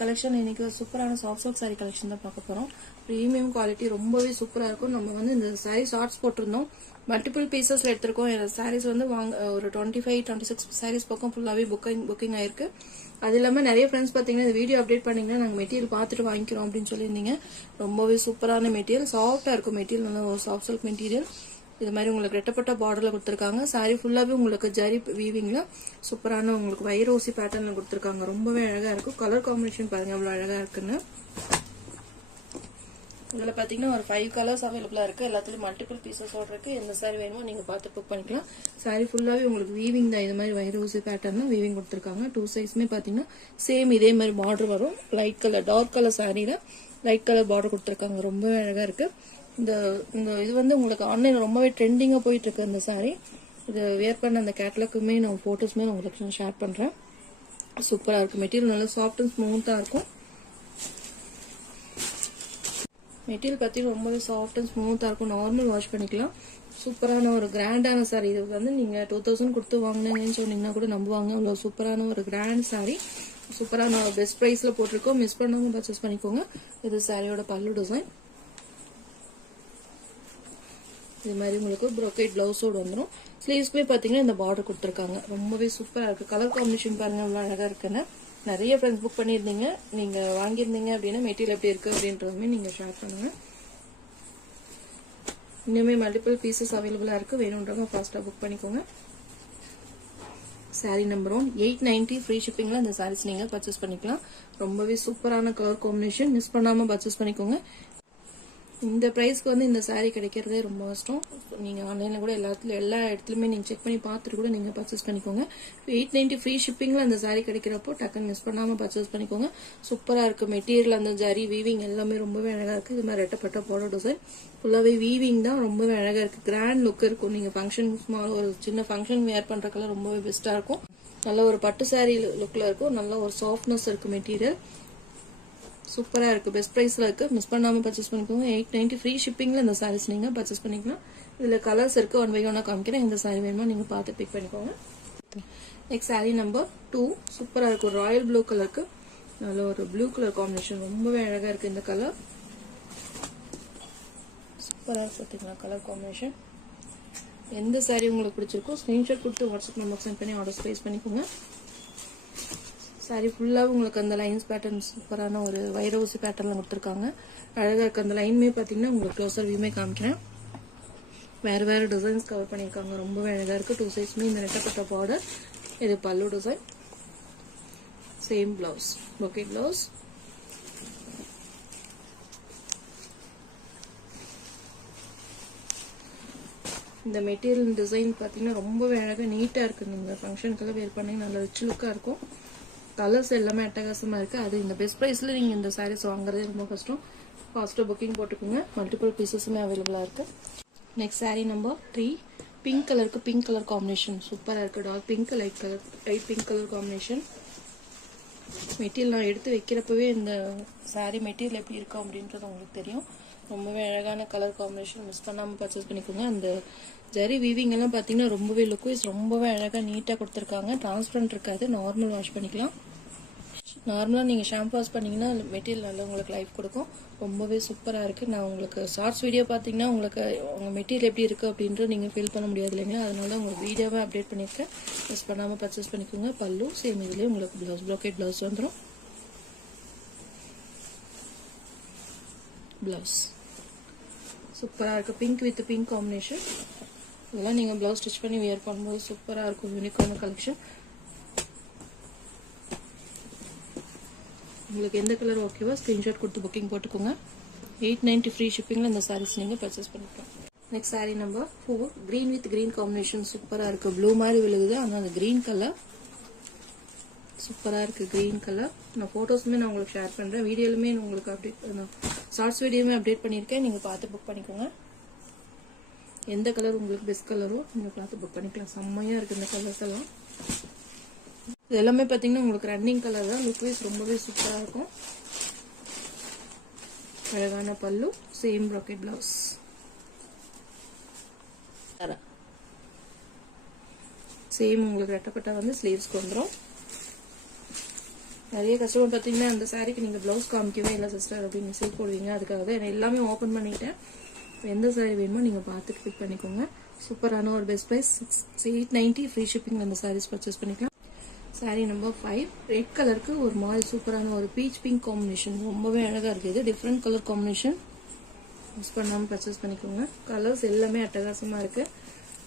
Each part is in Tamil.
கலெக்ஷன் இன்னைக்கு சூப்பரான சாஃப்ட் சில்க் சாரி கலெக்ஷன் தான் பார்க்க போறோம். பிரீமியம் குவாலிட்டி ரொம்பவே சூப்பரா இருக்கும். நம்ம வந்து இந்த சாரி ஷார்ட்ஸ் போட்டிருந்தோம், மல்டிபிள் பீசஸ்ல எடுத்திருக்கோம். சாரீஸ் வந்து ஒரு 25-26 சாரீஸ் பக்கம் ஃபுல்லாவே புக்கிங் ஆயிருக்கு. அது இல்லாம நிறைய ஃப்ரெண்ட்ஸ் பாத்தீங்கன்னா இந்த வீடியோ அப்டேட் பண்ணீங்கன்னா நாங்க மெட்டீரியல் பார்த்துட்டு வாங்கிக்கிறோம் அப்படின்னு சொல்லியிருந்தீங்க. ரொம்பவே சூப்பரான மெட்டீரியல், சாஃப்டா இருக்கும் மெட்டீரியல், நல்ல ஒரு சாஃப்ட் சில்க் மெட்டீரியல். இது மாதிரி உங்களுக்கு ரெட்டப்பட்ட பார்டர்ல கொடுத்துருக்காங்க. சாரி ஃபுல்லாவே உங்களுக்கு ஜரி வீவிங்ல சூப்பரான உங்களுக்கு வைரோசி பேட்டர்ன்ல கொடுத்துருக்காங்க. ரொம்பவே அழகா இருக்கும். கலர் காம்பினேஷன் பாருங்க எவ்வளவு அழகா இருக்குன்னு. இதுல பாத்தீங்கன்னா ஒரு 5 கலர்ஸ் அவைலபிளா இருக்கு. எல்லாத்துலயும் மல்டிபிள் பீசஸோட இருக்கு. எந்த சாரி வேணுமோ நீங்க பார்த்து புக் பண்ணிக்கலாம். சாரி ஃபுல்லாவே உங்களுக்கு வீவிங் தான். இது மாதிரி வைரோசி பேட்டர்ன்ல வீவிங் கொடுத்துருக்காங்க. 2 சைஸ்மே பாத்தீங்கன்னா சேம் இதே மாதிரி பார்டர் வரும். லைட் கலர் டார்க் கலர் சாரியில லைட் கலர் பார்டர் கொடுத்துருக்காங்க. ரொம்பவே அழகா இருக்கு. இந்த இது வந்து உங்களுக்கு ஆன்லைன்ல ரொம்பவே ட்ரெண்டிங்கா போயிட்டு இருக்கு இந்த சாரி. இது வேர் பண்ண அந்த கேட்டலாக்குமே நான் போட்டோஸ்மே உங்களுக்கு நான் ஷேர் பண்றேன். சூப்பரா இருக்கு. மெட்டீரியல் நல்லா சாஃப்ட் அண்ட் ஸ்மூத்தா இருக்கும். மெட்டீரியல் பார்த்தீங்கன்னா ரொம்பவே சாஃப்ட் அண்ட் ஸ்மூத்தா இருக்கும். நார்மல் வாஷ் பண்ணிக்கலாம். சூப்பரான ஒரு கிராண்டான சாரி. இது வந்து நீங்க 2000 கொடுத்து வாங்கினீங்கன்னு சொன்னீங்கன்னா கூட நம்புவாங்க. அவ்வளவு சூப்பரான ஒரு கிராண்ட் சாரி. சூப்பரான பெஸ்ட் பிரைஸ்ல போட்டிருக்கோம். மிஸ் பண்ணாம பர்ச்சேஸ் பண்ணிக்கோங்க. இது சாரியோட பல்லு டிசைன். இது மாதிரி உங்களுக்கு ப்ரோக்கேட் பிளவுஸோட வந்துடும். ஸ்லீவ்ஸ்மே பாத்தீங்கன்னா இந்த பார்டர் கொடுத்துருக்காங்க. ரொம்பவே சூப்பரா இருக்கு. கலர் காம்பினேஷன் பாருங்க எவ்வளவு அழகா இருக்குன்னு. நிறைய ஃப்ரெண்ட்ஸ் புக் பண்ணியிருந்தீங்க. நீங்க வாங்கியிருந்தீங்க அப்படின்னா மெட்டீரியல் எப்படி இருக்கு அப்படின்றதுமே நீங்க ஷேர் பண்ணுங்க. இன்னுமே மல்டிபிள் பீசஸ் அவைலபிளா இருக்கு. வேணும்ன்றவங்க ஃபாஸ்டா புக் பண்ணிக்கோங்க. சாரி நம்பர் 1 890 ஃப்ரீ ஷிப்பிங்ல இந்த சாரீஸ் நீங்க பர்ச்சேஸ் பண்ணிக்கலாம். ரொம்பவே சூப்பரான கலர் காம்பினேஷன். மிஸ் பண்ணாம பர்ச்சேஸ் பண்ணிக்கோங்க. இந்த பிரைஸ்க்கு வந்து இந்த சாரி கிடைக்கிறதே ரொம்ப கஷ்டம். நீங்க ஆன்லைன்ல கூட எல்லா இடத்துலயுமே நீங்க செக் பண்ணி பார்த்துட்டு கூட நீங்க பர்ச்சேஸ் பண்ணிக்கோங்க. 890 ஃப்ரீ ஷிப்பிங்ல அந்த சாரி கிடைக்கிறப்போ டக்குன்னு மிஸ் பண்ணாம பர்ச்சேஸ் பண்ணிக்கோங்க. சூப்பரா இருக்கு. மெட்டீரியல் அந்த ஜரி வீவிங் எல்லாமே ரொம்பவே அழகா இருக்கு. இது மாதிரி ரெட்டப்பட்ட பார்டர் டிசைன் ஃபுல்லாவே வீவிங் தான். ரொம்பவே அழகா இருக்கு. கிராண்ட் லுக் இருக்கும். நீங்க ஃபங்க்ஷன் ஒரு சின்ன ஃபங்க்ஷன் வேர் பண்றதுக்கெல்லாம் ரொம்பவே பெஸ்டா இருக்கும். நல்ல ஒரு பட்டு சாரி லுக்ல இருக்கும். நல்ல ஒரு சாஃப்ட்னஸ் இருக்கு மெட்டீரியல். சூப்பரா இருக்கு. பெஸ்ட் பிரைஸ்ல இருக்கு. மிஸ் பண்ணாம பர்ச்சேஸ் பண்ணிக்கோங்க. 890 ஃப்ரீ ஷிப்பிங்ல இந்த சாரீஸ் நீங்க பர்ச்சேஸ் பண்ணிக்கலாம். இதுல கலர்ஸ் இருக்கு. 1 by 1 காமிக்கிறேன். இந்த சாரி வேணுமா நீங்க பார்த்து பிக் பண்ணிக்கோங்க. நெக்ஸ்ட் சாரி நம்பர் 2 சூப்பரா இருக்கு. ராயல் ப்ளூ கலருக்கு நல்ல ஒரு ப்ளூ கலர் காம்பினேஷன். ரொம்பவே அழகா இருக்கு இந்த கலர். சூப்பரா இருக்கு. பாத்தீங்களா கலர் காம்பினேஷன். எந்த சாரி உங்களுக்கு பிடிச்சிருக்கோ ஸ்கிரீன்ஷாட் கொடுத்து வாட்ஸ்அப் நம்பர் சென்ட் பண்ணி ஆர்டர் பிளேஸ் பண்ணிக்கோங்க. சாரி ஃபுல்லா உங்களுக்கு அந்த லைன்ஸ் பேட்டர்ன் சூப்பரான ஒரு வைரோசி பேட்டர்ன்ல கொடுத்துருக்காங்க. அழகா இருக்கு. அந்த லைன்மே பாத்தீங்கன்னா உங்களுக்கு க்ளோசர் வியூமே காமிக்கிறேன். வேற டிசைன்ஸ் கவர் பண்ணிருக்காங்க. ரொம்பவே அழகா இருக்கு. 2 சைஸ்மே இந்த ரெட்டப்பட்ட பார்டர். இது பல்லு design. Same blouse okay blouse. இந்த மெட்டீரியல் டிசைன் பாத்தீங்கன்னா ரொம்பவே அழகா நீட்டா இருக்கு. நீங்க ஃபங்க்ஷனுக்காக வேர் பண்ணி நல்ல ரிச் லுக்கா இருக்கும். கலர்ஸ் எல்லாமே அட்டகாசமா இருக்கு. அது இந்த பெஸ்ட் பிரைஸ்ல நீங்க இந்த சாரீஸ் வாங்குறதே ரொம்ப கஷ்டம். ஃபாஸ்டா புக்கிங் போட்டுக்கோங்க. மல்டிபிள் பீசஸுமே அவைலபிளா இருக்கு. நெக்ஸ்ட் சாரி நம்பர் 3 பிங்க் கலருக்கு பிங்க் கலர் காம்பினேஷன் சூப்பரா இருக்கு. Dark pink light pink colour combination. Material நான் எடுத்து வைக்கிறப்பவே இந்த சாரி மெட்டீரியல் எப்படி இருக்கும் அப்படின்றது உங்களுக்கு தெரியும். ரொம்பவே அழகான கலர் காம்பினேஷன். மிஸ் பண்ணாம பர்ச்சேஸ் பண்ணிக்கோங்க. அந்த ஜரி வீவிங் எல்லாம் பாத்தீங்கன்னா ரொம்பவே லுக் வைஸ் ரொம்பவே அழகா நீட்டா கொடுத்துருக்காங்க. டிரான்ஸ்பரண்ட் இருக்காது. நார்மல் வாஷ் பண்ணிக்கலாம். நார்மலா நீங்க ஷாம்பு வாஷ் பண்ணீங்கன்னா மெட்டீரியல் நல்லா உங்களுக்கு லைஃப் கொடுக்கும். ரொம்பவே சூப்பரா இருக்கு. நான் உங்களுக்கு ஷார்ட்ஸ் வீடியோ பாத்தீங்கன்னா உங்களுக்கு உங்க மெட்டீரியல் எப்படி இருக்கு அப்படின்றது நீங்க ஃபீல் பண்ண முடியாது இல்லைங்களா. அதனால உங்களுக்கு வீடியோவை அப்டேட் பண்ணிருக்கேன். மிஸ் பண்ணாம பர்ச்சேஸ் பண்ணிக்கோங்க. பல்லு சேம் இதுலயே உங்களுக்கு பிளவுஸ் ப்ரோக்கேட் பிளவுஸ் வந்துடும். பிளவுஸ் சூப்பரா இருக்கு. Pink with pink combination. இதெல்லாம் நீங்க பிளவுஸ் ஸ்டிச் பண்ணி வியர் பண்ணும்போது சூப்பரா இருக்கும். யூனிக்கான கலெக்ஷன். உங்களுக்கு எந்த கலர் ஓகேவோ ஸ்கிரீன்ஷாட் கொடுத்து புக்கிங் போட்டுக்கோங்க. 890 ஃப்ரீ ஷிப்பிங்ல இந்த சாரீஸ் நீங்க பர்ச்சேஸ் பண்ணிக்கலாம். Next sari number 4 green with green combination சூப்பரா இருக்கு. ப்ளூ மாதிரி விழுகுது. ஆனா அந்த கிரீன் கலர் சூப்பரா இருக்கு. கிரீன் கலர் நான் போட்டோஸ்மே நான் உங்களுக்கு ஷேர் பண்றேன். வீடியோலுமே உங்களுக்கு அப்டேட் ஷார்ட்ஸ் வீடியோமே அப்டேட் பண்ணிருக்கேன். நீங்க பார்த்து புக் பண்ணிக்கோங்க. எந்த கலர் உங்களுக்கு பெஸ்ட் கலரோ நீங்க பார்த்து புக் பண்ணிக்கலாம். செம்மையா இருக்கு இந்த கலர்ஸ் எல்லாம். இது எல்லாமே பாத்தீங்கன்னா உங்களுக்கு ரன்னிங் கலர் தான். லுக் வைஸ் ரொம்பவே சூப்பரா இருக்கும். அழகான பல்லு சேம் ப்ரோக்கேட் பிளவுஸ். சேம் உங்களுக்கு ரெட்டப்பட்ட வந்து ஸ்லீவ்ஸ்க்கு வந்துடும். நிறைய கஸ்டமர் பார்த்தீங்கன்னா அந்த சாரிக்கு நீங்கள் ப்ளவுஸ் காமிக்கவே இல்லை சிஸ்டர் அப்படின்னு மெசேஜ் போடுவீங்க. அதுக்காக தான் நான் எல்லாமே ஓப்பன் பண்ணிட்டேன். எந்த சாரி வேணுமோ நீங்கள் பார்த்துட்டு பிக் பண்ணிக்கோங்க. சூப்பரான ஒரு பெஸ்ட் ப்ரைஸ் 890 ஃப்ரீ ஷிப்பிங் அந்த சாரீஸ் பர்ச்சேஸ் பண்ணிக்கலாம். சாரி நம்பர் 5 ரெட் கலருக்கு ஒரு மாதிரி சூப்பரான ஒரு பீச் பிங்க் காம்பினேஷன், ரொம்பவே அழகாக இருக்குது. இது டிஃப்ரெண்ட் கலர் காம்பினேஷன், மிஸ் பண்ணாமல் பர்ச்சேஸ் பண்ணிக்கோங்க. கலர்ஸ் எல்லாமே அட்டகாசமாக இருக்குது.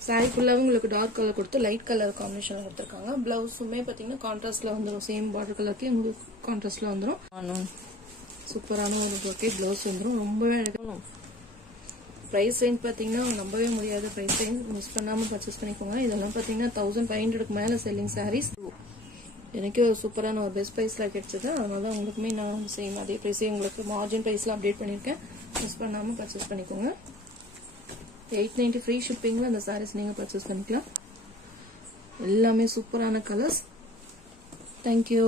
சாரி ஃபுல்லாகவே உங்களுக்கு டார்க் கலர் கொடுத்து லைட் கலர் காம்பினேஷனில் கொடுத்துருக்காங்க. ப்ளவுஸுமே பார்த்தீங்கன்னா கான்ட்ராஸ்டில் வந்துடும். சேம் பார்டர் கலருக்கு உங்களுக்கு கான்ட்ராஸ்டில் வந்துடும். சூப்பரான ஒரு ப்ரொக்கேட் ப்ளவுஸ் வந்துடும். ரொம்பவே அழகாக. ப்ரைஸ் ரேஞ்ச் பார்த்தீங்கன்னா நம்பவே முடியாத ப்ரைஸ் ரேஞ்ச், மிஸ் பண்ணாமல் பர்ச்சேஸ் பண்ணிக்கோங்க. இதெல்லாம் பார்த்தீங்கன்னா 1500க்கு மேலே செல்லிங் சாரீஸ். எனக்கு ஒரு சூப்பரான ஒரு பெஸ்ட் ப்ரைஸில் கிடைச்சது. அதனால உங்களுக்குமே நான் சேம் அதே ப்ரைஸே உங்களுக்கு மார்ஜின் ப்ரைஸில் அப்டேட் பண்ணியிருக்கேன். மிஸ் பண்ணாமல் பர்ச்சேஸ் பண்ணிக்கோங்க. 890 ஃப்ரீ ஷிப்பிங்கில் அந்த சாரீஸ் நீங்கள் பர்ச்சேஸ் பண்ணிக்கலாம். எல்லாமே சூப்பரான கலர்ஸ். தேங்க்யூ.